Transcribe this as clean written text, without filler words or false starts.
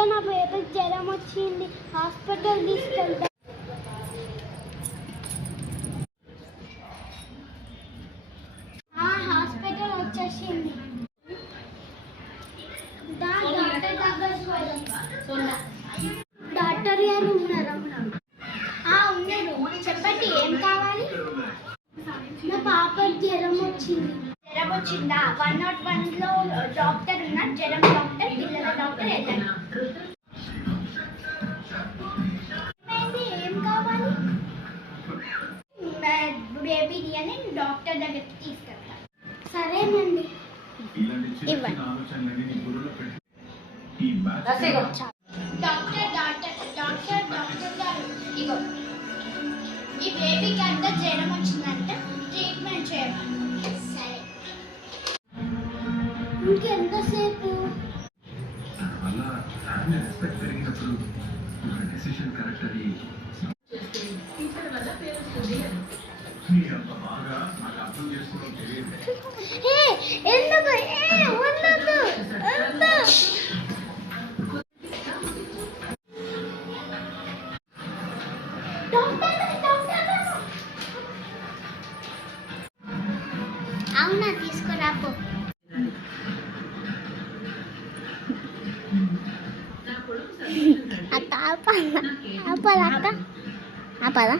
అయ్యా నా బేబీకి జ్వరం వచ్చింది, హాస్పిటల్ తీసుకెళ్తా. హాస్పిటల్ వచ్చేసింది. డాక్టర్ గారు ఉన్నారా? ఉన్నారు. చెప్పండి, ఏం కావాలి? నా పాపకి జ్వరం వచ్చింది. జ్వరం వచ్చిందా? 101లో డాక్టర్ ఉన్నారు. జ్వరం డాక్టర్, పిల్లల డాక్టర్. ఏం కావాలి? బేబీని అని డాక్టర్ దగ్గరికి తీసుకెళ్తా. సరేనండి, ఇవ్వండి. డాక్టర్ గారు, ఇగో ఈ బేబీకి అంతా జ్వరం వచ్చిందంటే ట్రీట్మెంట్ చేయాలి. సరే, ఇంకెంతసేపు? ఎందుకు అవునా, తీసుకురాపో. అత్త ఆపాలా? ఆపాలా?